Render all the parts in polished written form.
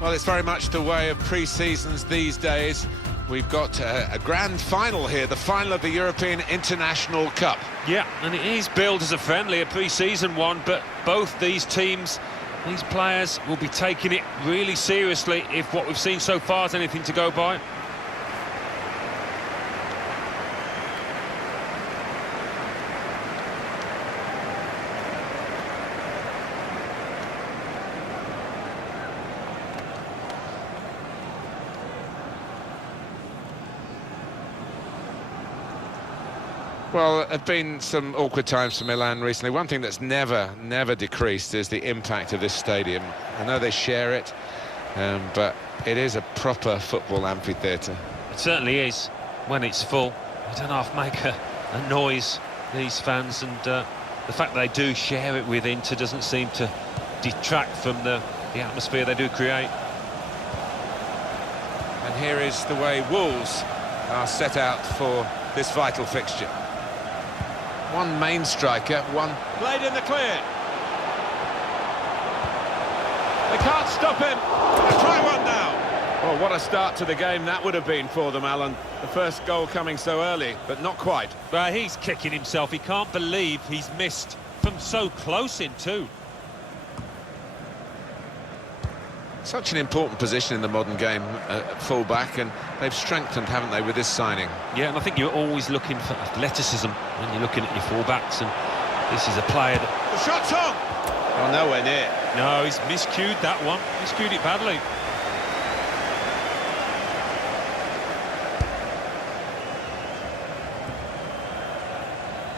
Well, it's very much the way of pre-seasons these days. We've got a grand final here, the final of the European International Cup. Yeah, and it is billed as a friendly, a pre-season one, but both these teams, these players will be taking it really seriously if what we've seen so far is anything to go by. Well, there have been some awkward times for Milan recently. One thing that's never decreased is the impact of this stadium. I know they share it, but it is a proper football amphitheatre. It certainly is, when it's full. They don't half make a noise, these fans, and the fact that they do share it with Inter doesn't seem to detract from the atmosphere they do create. And here is the way Wolves are set out for this vital fixture. One main striker, one played in the clear. They can't stop him. They'll try one now. Oh, what a start to the game that would have been for them, Alan. The first goal coming so early, but not quite. Well, he's kicking himself. He can't believe he's missed from so close in too. Such an important position in the modern game, full-back, and they've strengthened, haven't they, with this signing? Yeah, and I think you're always looking for athleticism when you're looking at your full-backs, and this is a player that... The shot's on! Oh, nowhere near. No, he's miscued that one. Miscued it badly.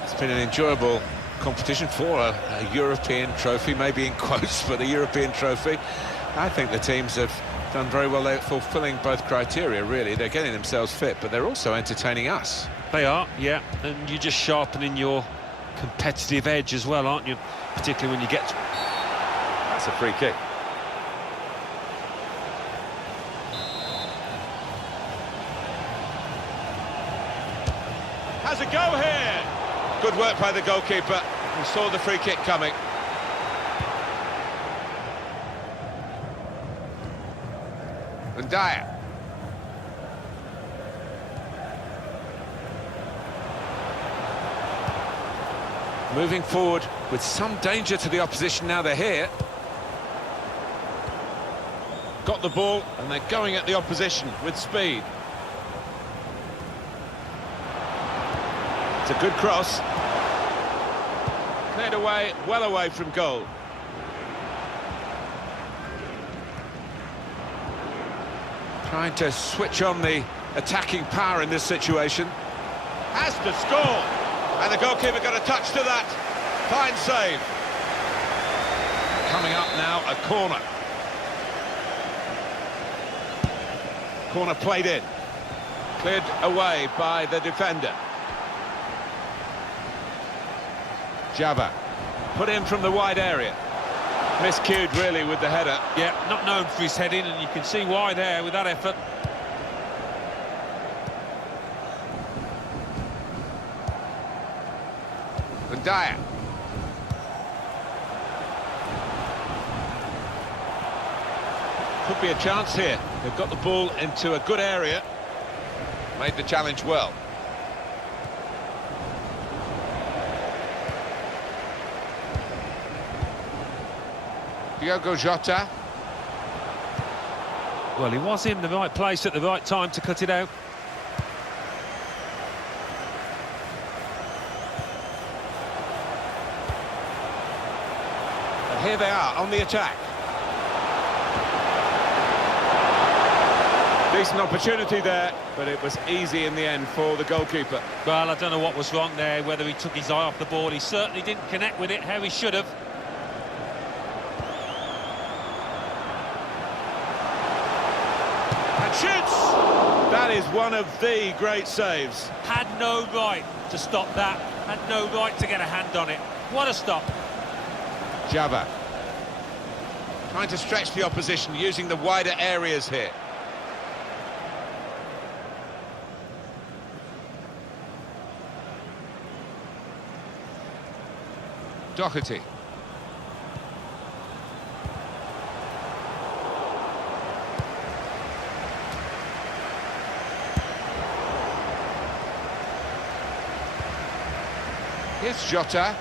It's been an enjoyable competition for a European trophy, maybe in quotes, but a European trophy. I think the teams have done very well. They're fulfilling both criteria, really. They're getting themselves fit, but they're also entertaining us. They are, yeah, and you're just sharpening your competitive edge as well, aren't you? Particularly when you get... That's a free kick. Has a go here. Good work by the goalkeeper, who saw the free kick coming. And Dyer. Moving forward with some danger to the opposition now they're here. Got the ball and they're going at the opposition with speed. It's a good cross. Cleared away, well away from goal. Trying to switch on the attacking power in this situation. Has to score! And the goalkeeper got a touch to that. Fine save. Coming up now, a corner. Corner played in. Cleared away by the defender. Java. Put in from the wide area. Miscued, really, with the header. Yeah, not known for his heading, and you can see why there with that effort. And Dyer. Could be a chance here. They've got the ball into a good area. Made the challenge well. Diogo Jota. Well, he was in the right place at the right time to cut it out. And here they are on the attack. Decent opportunity there, but it was easy in the end for the goalkeeper. Well, I don't know what was wrong there, whether he took his eye off the ball. He certainly didn't connect with it how he should have. Shoots! That is one of the great saves. Had no right to stop that. Had no right to get a hand on it. What a stop. Java. Trying to stretch the opposition, using the wider areas here. Doherty. Here's Jota.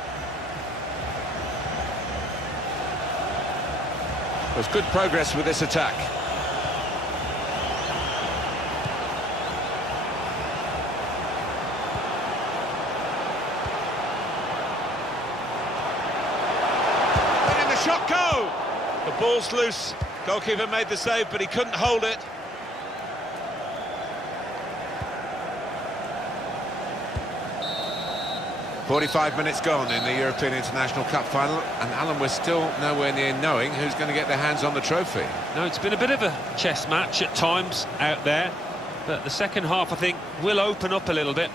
There's good progress with this attack. Letting the shot go! The ball's loose. Goalkeeper made the save, but he couldn't hold it. "45 minutes gone in the European International Cup final, and Alan, we're still nowhere near knowing who's going to get their hands on the trophy." No, it's been a bit of a chess match at times out there, but the second half, I think, will open up a little bit.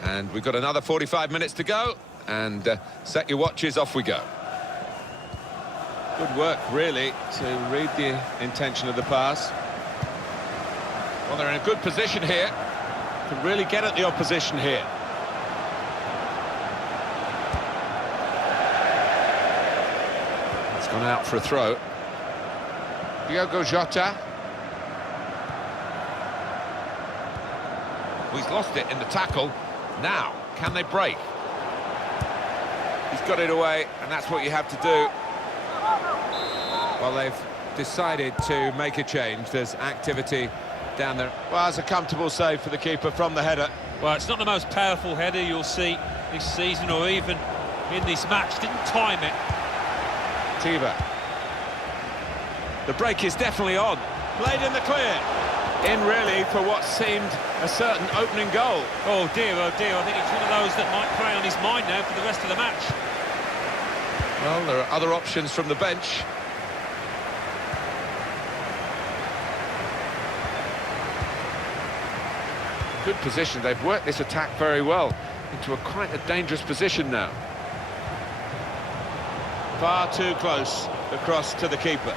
And we've got another 45 minutes to go, and set your watches, off we go. Good work, really, to read the intention of the pass. Well, they're in a good position here. Can really get at the opposition here. It's gone out for a throw. Diogo Jota. He's lost it in the tackle. Now, can they break? He's got it away, and that's what you have to do. Well, they've decided to make a change. There's activity down there. Well, it's a comfortable save for the keeper from the header. Well, it's not the most powerful header you'll see this season or even in this match. Didn't time it. Tiva. The break is definitely on. Played in the clear. In, really, for what seemed a certain opening goal. Oh dear, I think it's one of those that might prey on his mind now for the rest of the match. Well, there are other options from the bench. Good position. They've worked this attack very well into quite a dangerous position now. Far too close across to the keeper.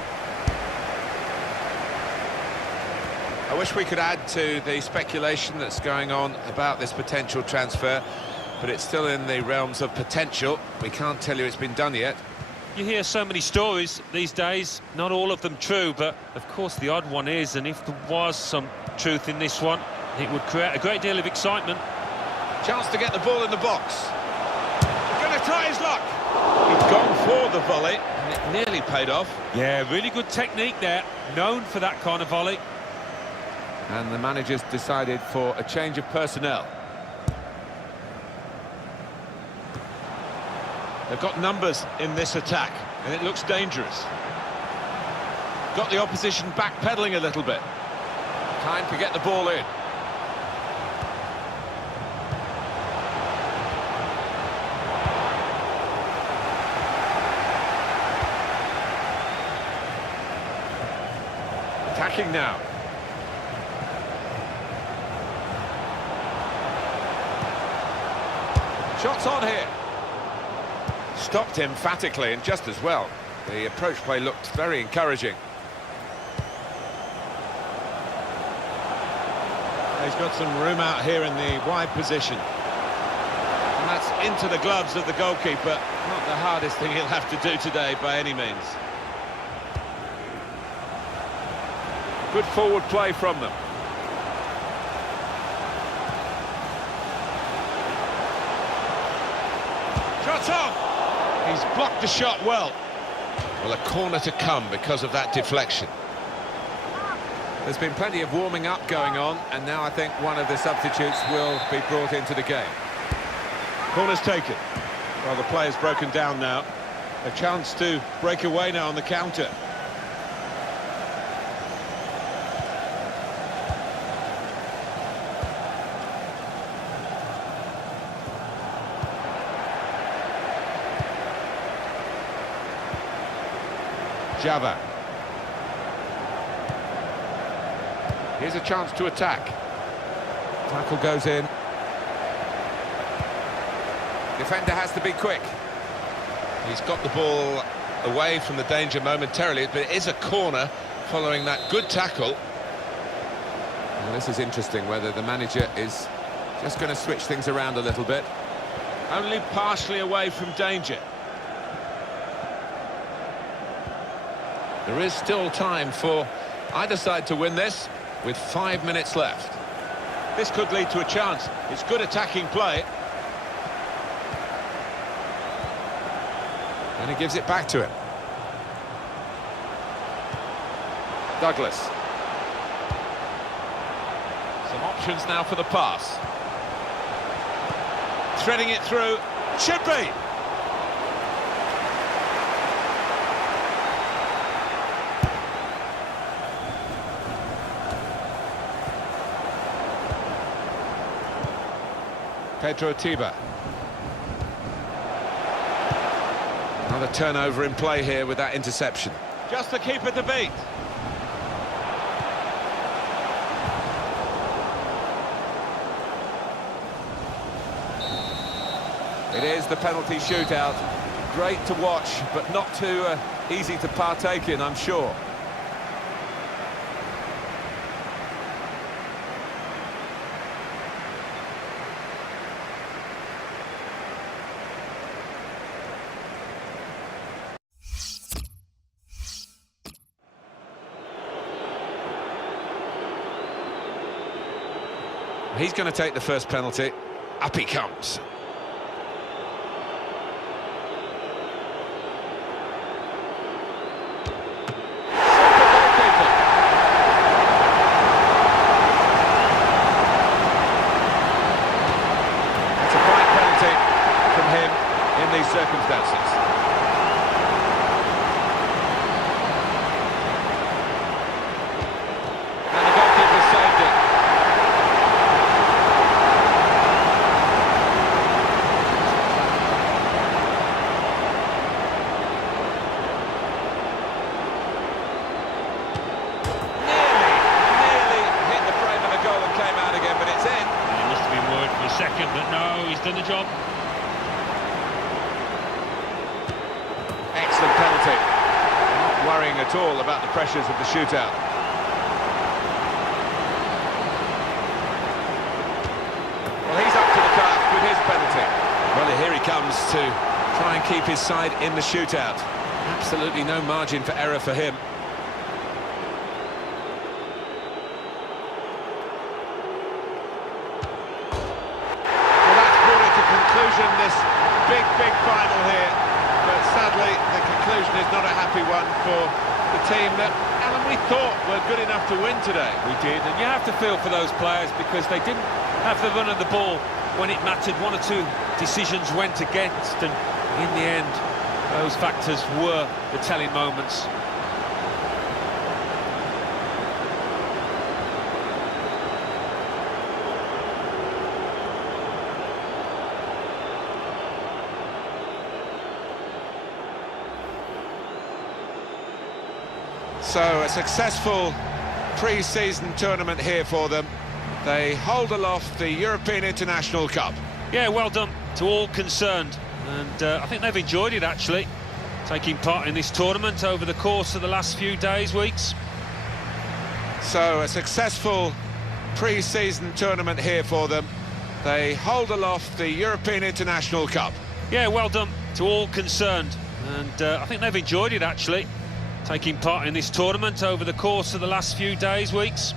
I wish we could add to the speculation that's going on about this potential transfer, but it's still in the realms of potential. We can't tell you it's been done yet. You hear so many stories these days, not all of them true, but of course the odd one is, and if there was some truth in this one, it would create a great deal of excitement. Chance to get the ball in the box. He's going to try his luck. He's gone for the volley, and it nearly paid off. Yeah, really good technique there, known for that kind of volley. And the manager's decided for a change of personnel. They've got numbers in this attack, and it looks dangerous. Got the opposition backpedaling a little bit. Time to get the ball in. Attacking now. Shots on here. Stopped emphatically, and just as well. The approach play looked very encouraging. He's got some room out here in the wide position. And that's into the gloves of the goalkeeper. Not the hardest thing he'll have to do today by any means. Good forward play from them. Shot on! He's blocked the shot well. Well, a corner to come because of that deflection. There's been plenty of warming up going on, and now I think one of the substitutes will be brought into the game. Corner's taken. Well, the player's broken down now. A chance to break away now on the counter. Java. Here's a chance to attack. Tackle goes in. Defender has to be quick. He's got the ball away from the danger momentarily, but it is a corner following that good tackle. Well, this is interesting, whether the manager is Just going to switch things around a little bit. Only partially away from danger. There is still time for either side to win this, with 5 minutes left. This could lead to a chance. It's good attacking play. And he gives it back to him. Douglas. Some options now for the pass. Threading it through. Should be! Pedro Tiba. Another turnover in play here with that interception. Just the keeper to beat. It is the penalty shootout. Great to watch, but not too easy to partake in, I'm sure. He's going to take the first penalty. Up he comes. It's a fine penalty from him in these circumstances. And the goalkeeper saved it. Second, but no, he's done the job. Excellent penalty. Not worrying at all about the pressures of the shootout. Well, he's up to the task with his penalty. Well, here he comes to try and keep his side in the shootout. Absolutely no margin for error for him. This big final here, but sadly the conclusion is not a happy one for the team that, Alan, we thought were good enough to win today. We did, and you have to feel for those players because they didn't have the run of the ball when it mattered. One or two decisions went against, and in the end those factors were the telling moments. So a successful pre-season tournament here for them. They hold aloft the European International Cup. Yeah, well done to all concerned, and I think they've enjoyed it actually, taking part in this tournament over the course of the last few days, weeks. So a successful pre-season tournament here for them. They hold aloft the European International Cup. Yeah, well done to all concerned, and I think they've enjoyed it actually, taking part in this tournament over the course of the last few days, weeks.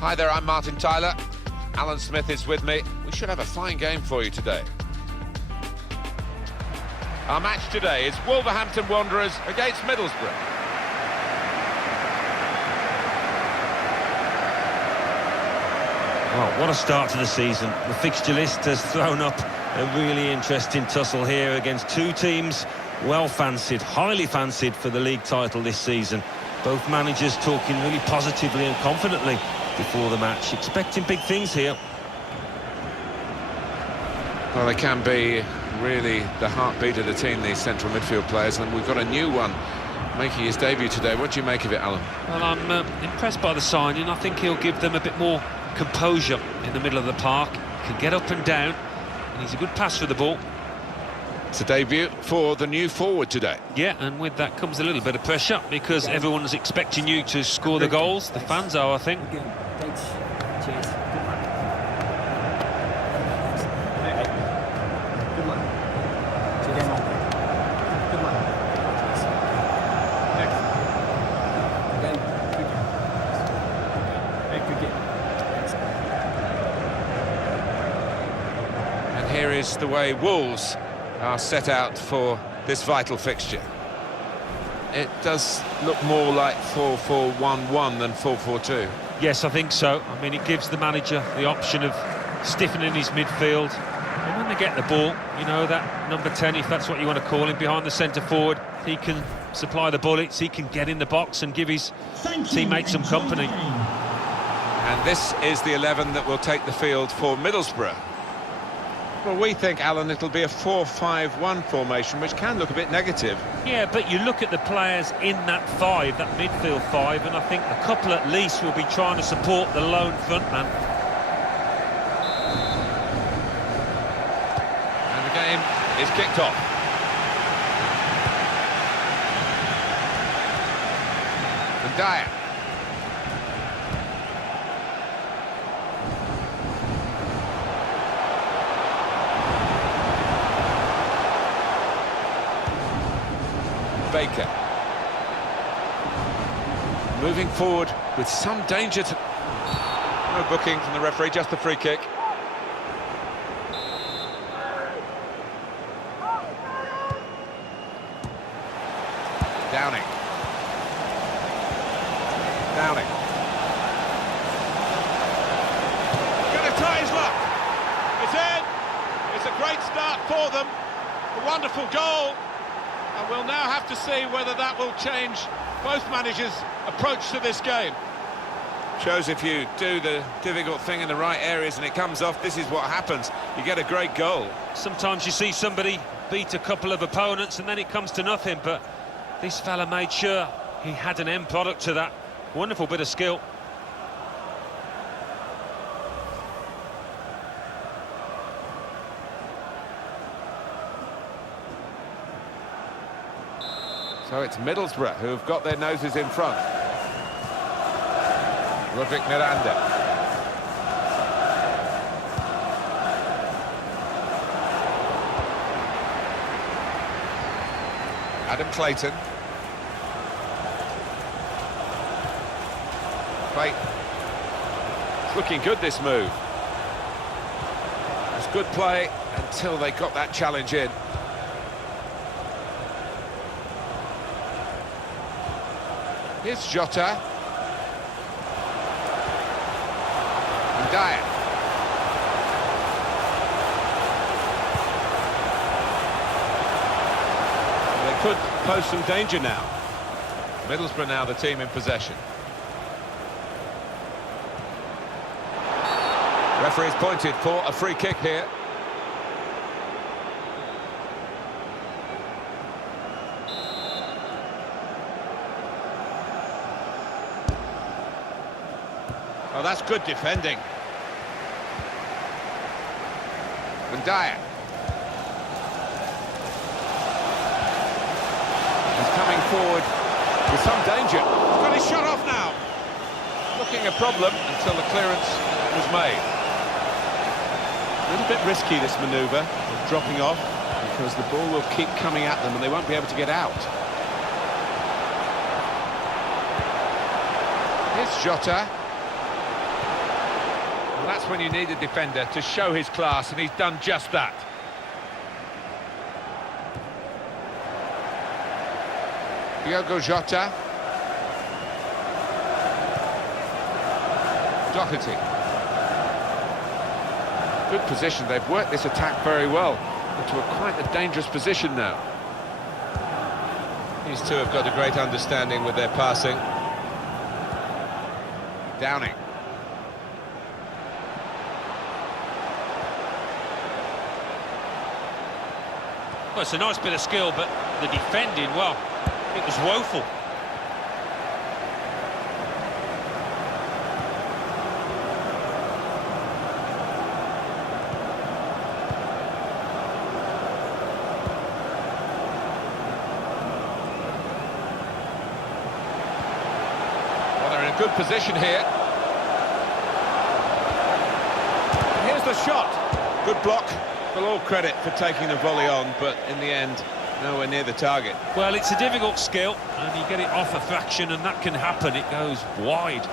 Hi there, I'm Martin Tyler. Alan Smith is with me. We should have a fine game for you today. Our match today is Wolverhampton Wanderers against Middlesbrough. Well, what a start to the season. The fixture list has thrown up a really interesting tussle here against two teams well fancied, highly fancied for the league title this season. Both managers talking really positively and confidently before the match, expecting big things here. Well, they can be really the heartbeat of the team, these central midfield players, and we've got a new one making his debut today. What do you make of it, Alan? Well, I'm impressed by the signing. I think he'll give them a bit more composure in the middle of the park. He can get up and down, and he's a good pass for the ball. It's a debut for the new forward today. Yeah, and with that comes a little bit of pressure because everyone's expecting you to score the goals. The fans are, I think. Thanks. Cheers. Good luck. Good luck. See you again, man. Good luck. Next. Again. Good game. Hey, good game. And here is the way Wolves are set out for this vital fixture. It does look more like 4-4-1-1 than 4-4-2. Yes, I think so. I mean, it gives the manager the option of stiffening his midfield. And when they get the ball, you know, that number 10, if that's what you want to call him, behind the centre forward, he can supply the bullets, he can get in the box and give his teammates some company. And this is the 11 that will take the field for Middlesbrough. Well, we think, Alan, it'll be a 4-5-1 formation, which can look a bit negative. Yeah, but you look at the players in that five, that midfield five, and I think a couple at least will be trying to support the lone frontman. And the game is kicked off. And Dyer. Baker. Moving forward with some danger to... No booking from the referee, just the free kick. Downing. Gonna try his luck. It's in. It's a great start for them. A wonderful goal. And we'll now have to see whether that will change both managers' approach to this game. Shows if you do the difficult thing in the right areas and it comes off, this is what happens. You get a great goal. Sometimes you see somebody beat a couple of opponents and then it comes to nothing, but this fella made sure he had an end product to that. Wonderful bit of skill. So it's Middlesbrough who have got their noses in front. Roderick Miranda. Adam Clayton. Right. It's looking good, this move. It's good play until they got that challenge in. Here's Jota. And Dyer. They could pose some danger now. Middlesbrough now the team in possession. Referee's pointed for a free kick here. Oh, that's good defending. And Dyer. He's coming forward with some danger. He's got his shot off now. Looking a problem until the clearance was made. A little bit risky, this manoeuvre of dropping off, because the ball will keep coming at them and they won't be able to get out. Here's Jota. That's when you need a defender to show his class, and he's done just that. Diogo Jota. Doherty. Good position. They've worked this attack very well into quite a dangerous position now. These two have got a great understanding with their passing. Downing. Well, it's a nice bit of skill, but the defending, well, it was woeful. Well, they're in a good position here. Here's the shot. Good block. Well, all credit for taking the volley on, but in the end, nowhere near the target. Well, it's a difficult skill, and you get it off a fraction, and that can happen. It goes wide.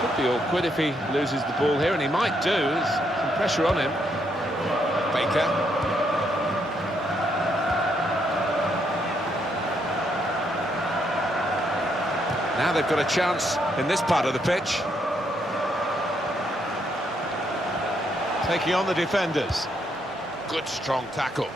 Could be awkward if he loses the ball here, and he might do. There's some pressure on him. Baker. Now they've got a chance in this part of the pitch. Taking on the defenders. Good strong tackle.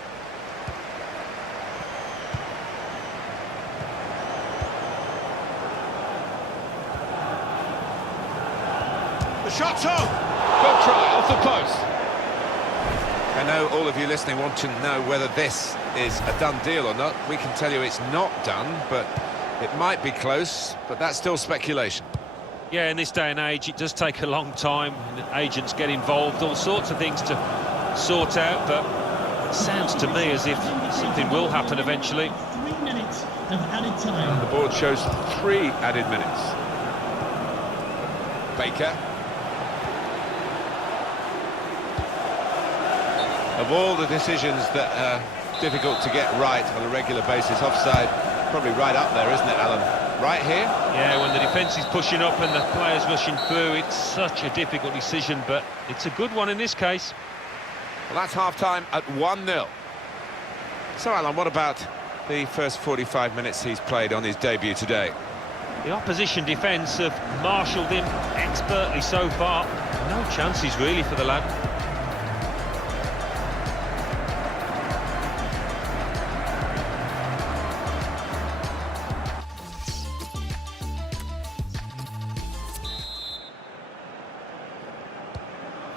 The shot's on! Good try, off the post. I know all of you listening want to know whether this is a done deal or not. We can tell you it's not done, but it might be close, but that's still speculation. Yeah, in this day and age, it does take a long time, and agents get involved, all sorts of things to sort out, but it sounds to me as if something will happen eventually. 3 minutes of added time. The board shows 3 added minutes. Baker. Of all the decisions that are difficult to get right on a regular basis, offside probably right up there, isn't it, Alan? Right here? Yeah, when the defence is pushing up and the players rushing through, it's such a difficult decision, but it's a good one in this case. Well, that's half-time at 1-0. So, Alan, what about the first 45 minutes he's played on his debut today? The opposition defence have marshalled him expertly so far. No chances, really, for the lad.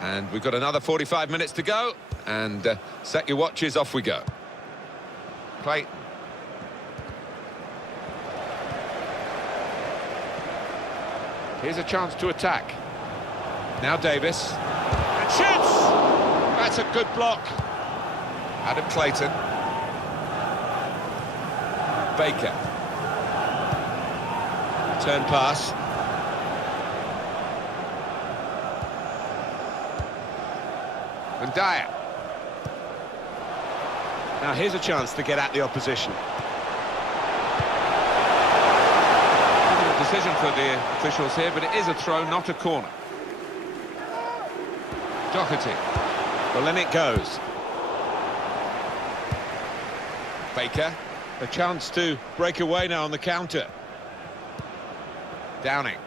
And we've got another 45 minutes to go, and set your watches, off we go. Play. Here's a chance to attack. Now Davis. And shoots! That's a good block. Adam Clayton. Baker. Turn pass. And Dyer. Now here's a chance to get at the opposition. Decision for the officials here, but it is a throw, not a corner. Doherty. Well, in it goes. Baker. A chance to break away now on the counter. Downing.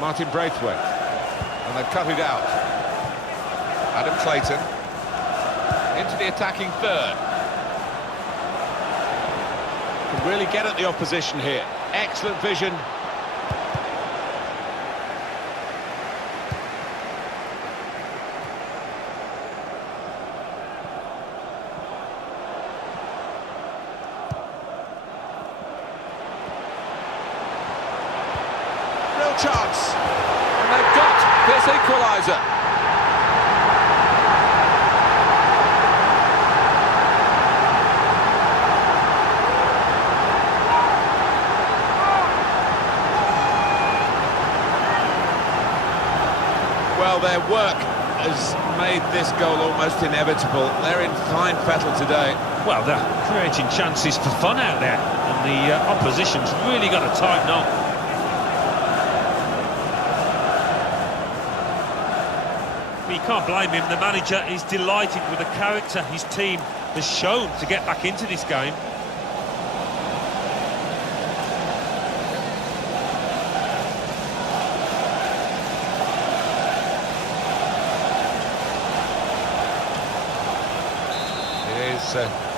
Martin Braithwaite. And they've cut it out. Adam Clayton. Into the attacking third. Can really get at the opposition here. Excellent vision. Real chance. And they've got this equaliser. Well, their work has made this goal almost inevitable. They're in fine fettle today. Well, they're creating chances for fun out there, and the opposition's really got to tighten up. But you can't blame him. The manager is delighted with the character his team has shown to get back into this game.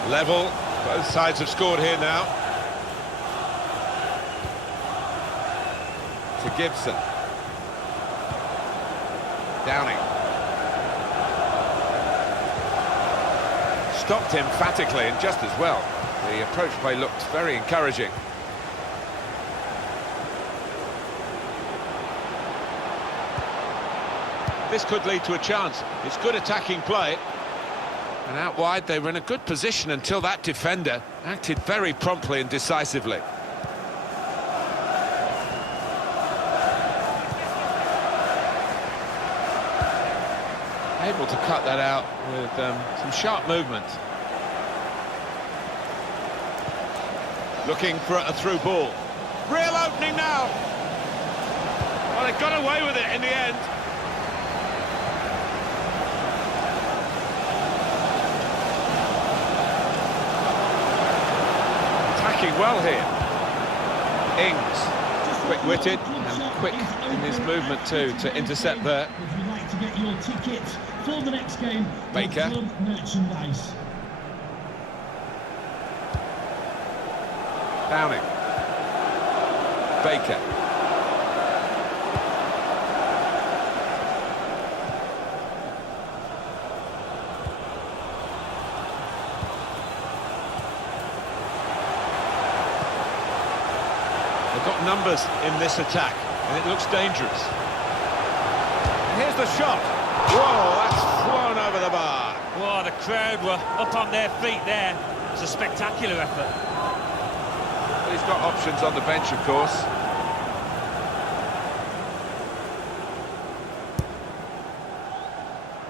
Level, both sides have scored here now. To Gibson. Downing. Stopped emphatically and just as well. The approach play looked very encouraging. This could lead to a chance. It's good attacking play. And out wide, they were in a good position until that defender acted very promptly and decisively. Able to cut that out with some sharp movement. Looking for a through ball. Real opening now. Well, they got away with it in the end. Well here. Ings, quick-witted and quick in his movement too to intercept there. If you'd like to get your ticket for the next game, Baker. club merchandise. Downing. Baker. Got numbers in this attack, and it looks dangerous. Here's the shot. Whoa, that's flown over the bar. Well, the crowd were up on their feet there. It's a spectacular effort. But he's got options on the bench, of course.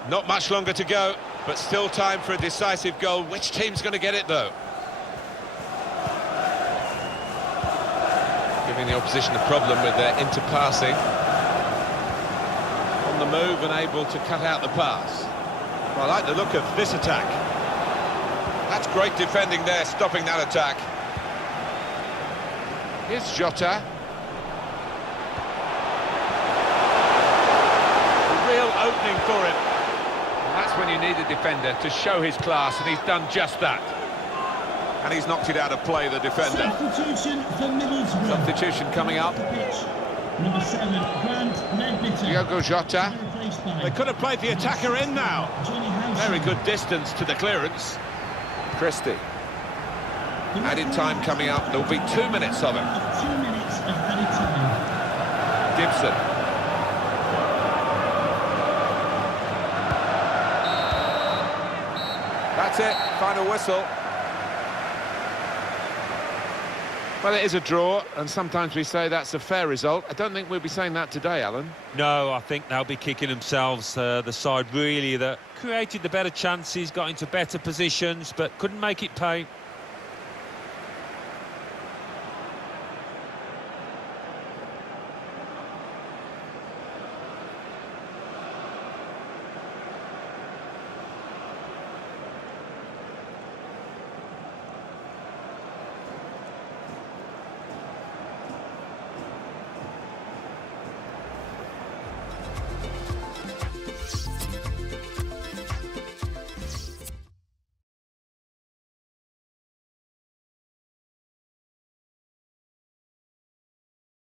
Not much longer to go, but still time for a decisive goal. Which team's going to get it, though? Giving the opposition a problem with their interpassing. On the move and able to cut out the pass. Well, I like the look of this attack. That's great defending there, stopping that attack. Here's Jota. A real opening for him. And that's when you need a defender to show his class, and he's done just that. And he's knocked it out of play, the defender. Substitution for Middlesbrough. Substitution coming up. Number 7, Grant Ledbetter. Diogo Jota. They could have played the attacker in now. Very good distance to the clearance. Christie. Added time coming up. There'll be 2 minutes of it. 2 minutes of added time. Gibson. That's it. Final whistle. Well, it is a draw, and sometimes we say that's a fair result. I don't think we'll be saying that today, Alan. No, I think they'll be kicking themselves. The side really that created the better chances, got into better positions, but couldn't make it pay.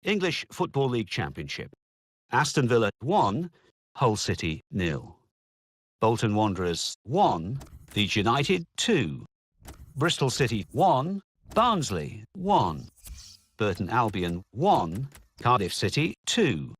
English Football League Championship. Aston Villa 1, Hull City 0. Bolton Wanderers 1, Leeds United 2. Bristol City 1, Barnsley 1. Burton Albion 1, Cardiff City 2.